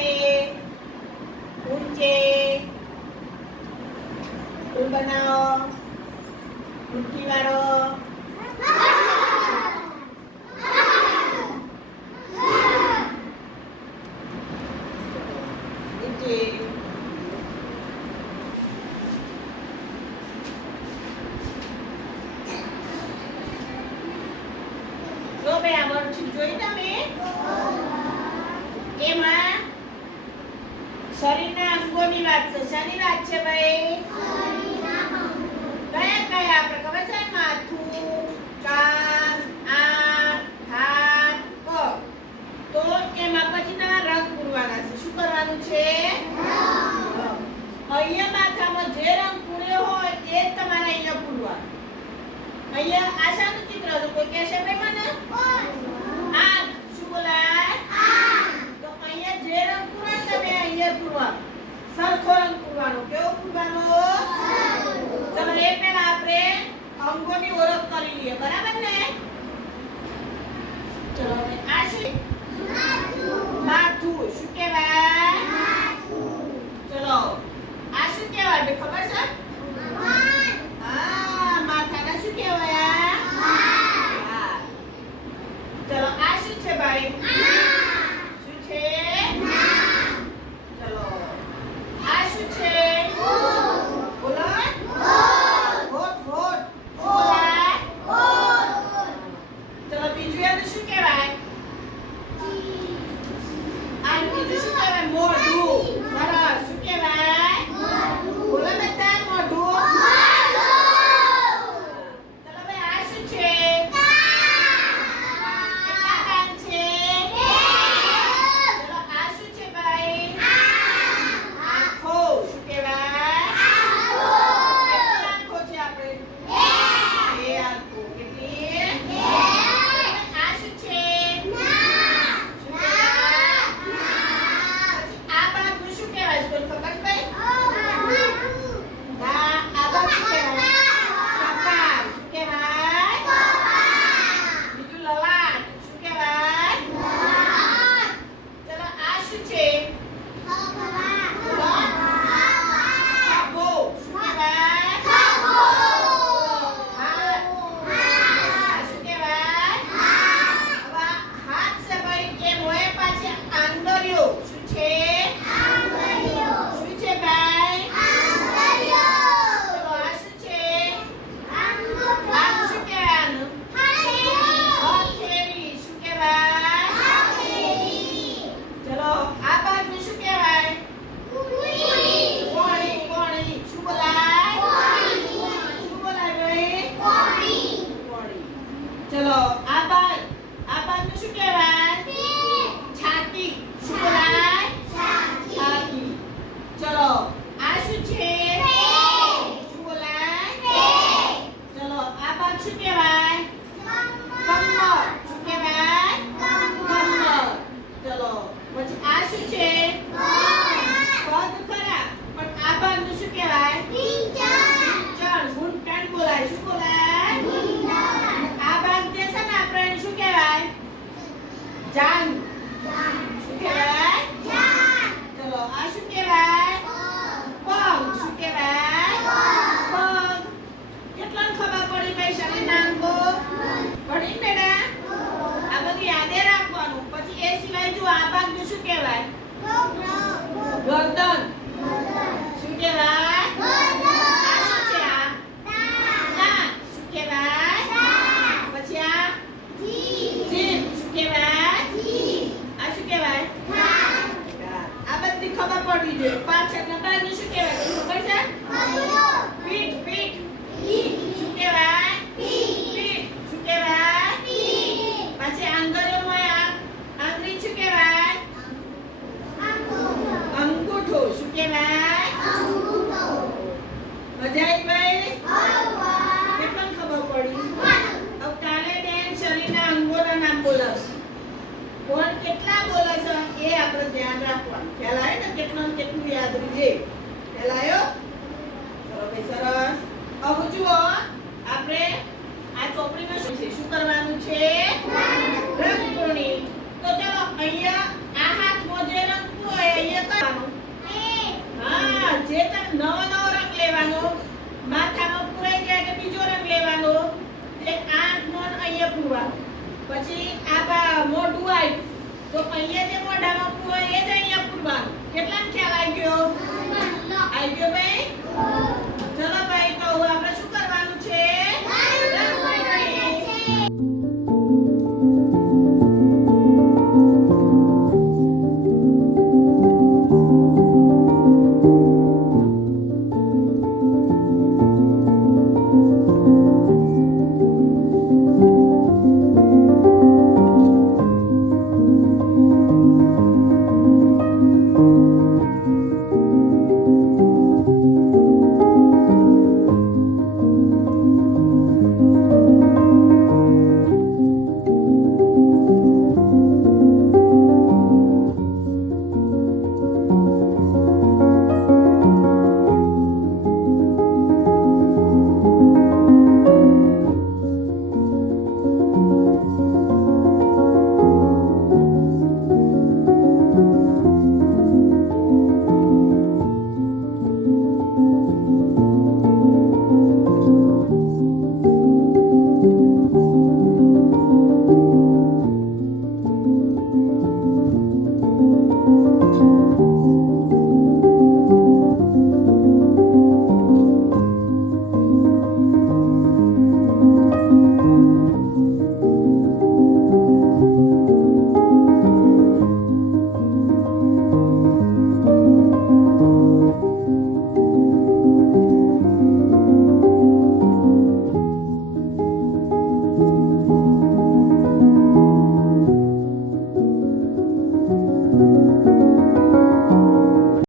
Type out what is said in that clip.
મોટે ઊંચે ફૂલ બનાવો મુઠ્ઠી વાળો નીચે જો ભાઈ આ વર્કશીટ જોઈ તમે એમાં શરીરના અંગોની વાત છે શાની વાત છે ભાઈ કયા કયા આપણે ખબર છે માથું કાન આંખ હાથ પગ તો એમાં પછી તમારે રંગ પૂરવાના છે શું કરવાનું છે અહીંયા માથામાં જે રંગ પૂર્યો હોય એ જ તમારે અહીંયા પૂરવાનું અહીંયા આશાનું ચિત્ર છે કોઈ કહેશે ભાઈ મને આંખ શું બોલાય તો અહીંયા જે રંગ પૂરવાનો તમે અહીંયા પૂરવાનો સરખો રંગ પૂરવાનો કેવો પૂરવાનો ચલો એ પહેલા આપણે અંગોની ઓળખ કરી લઈએ બરાબર ને ચલો હવે આ શું માથું શું કહેવાય ચલો આ શું કહેવાય બે ખબર છે હા માથાને શું કહેવાય હા ચલો આ શું છે ભાઈ શું છે ચલો આ શું છે બોલો હોઠ હોઠ બોલાય ચલો બીજું એનું શું કહેવાય આ બીજું શું કહેવાય મોઢું સરસ શું કહેવાય બોલો બધા મોઢું ચલો ભાઈ આ શું છે કેટલા કાન છે ચલો આ શું છે ભાઈ આંખો શું કહેવાય કેટલી આંખો છે આપણે બે આંખો કેટલી આ શું છે શું કહેવાય પછી આ બાજુ શું કહેવાય કોઈ ખબર છે ભાઈ હા આ બાજુ શું કહેવાય કપાળ શું કહેવાય બીજું લલાટ શું કહેવાય ચલો આ શું છે ખભો શું કહેવાય હાથ આ શું કહેવાય હવે હાથ છે ભાઈ એ મોએ પાછી આંગળીઓ શું છે શું છે ભાઈ ચલો આ શું છે આમ શું કહેવાય આનું હથેળી શું કહેવાય ચલો આ બાજુ શું કહેવાય કોણી કોણી શું બોલાય શું બોલાય ભાઈ કોણી ચલો આ બાજુ શું કહેવાય છાતી શું બોલાય છાતી ચલો આ શું છે શું બોલાય ચલો આ બાજુ શું કહેવાય કમર શું કહેવાય કમર ચલો પછી આ શું છે પગ ખરા પણ આ બાજુ શું કહેવાય ચણ ઘૂંટણ બોલાય શું બોલાય આ ભાગ જે છે ને આપણે એને શું કહેવાય જાંઘ શું કહેવાય ચલો આ શું કહેવાય પગ શું કહેવાય પગ કેટલાને ખબર પડી ભાઈ શરીરના અંગો પડી બેટા આ બધું યાદે રાખવાનું પછી એ સિવાય જો આ ભાગનું શું કહેવાય ગરદન શું કહેવાય આ શું છે આ દાંત શું કહેવાય પછી આ જીભ શું કહેવાય આ શું કહેવાય આ બધી ખબર પડવી જોઈએ પાછળ નકારનું શું કહેવાય ખબર છે પીઠ પીઠ શું કહેવાય પીઠ શું કહેવાય પછી આંગળીઓમાં આંગળી શું કહેવાય અંગૂઠો શું કહેવાય મજા આવી ભાઈ કેટલાને ખબર પડી હવે કાલે બેન શરીરના અંગોના નામ બોલાવશે કોણ કેટલા બોલે છે એ આપણે ધ્યાન રાખવાનું ખ્યાલ આવે ને કેટલું યાદ રહે ખ્યાલ આવ્યો ચલો ભાઈ સરસ હવે જુઓ આપણે આ ચોપડીમાં શું કરવાનું છે રંગ પૂર્ણિમ તો ચાલો અહીંયા આ હાથમાં જે રંગ હોય લેવાનો, માથામાં પૂરાઈ જાય એટલે બીજો રંગ લેવાનો, એક આંખનો ને અહીંયા પૂરવાનો. પછી આ મોઢું આવ્યું તો અહીંયા જે મોઢામાં પૂરો એ જ અહીંયા પૂરવાનું. કેટલાનો ખ્યાલ આવી ગયો? આવી ગયો ભાઈ? ચલો ભાઈ, તો હવે આપણે શું કરવાનું છે?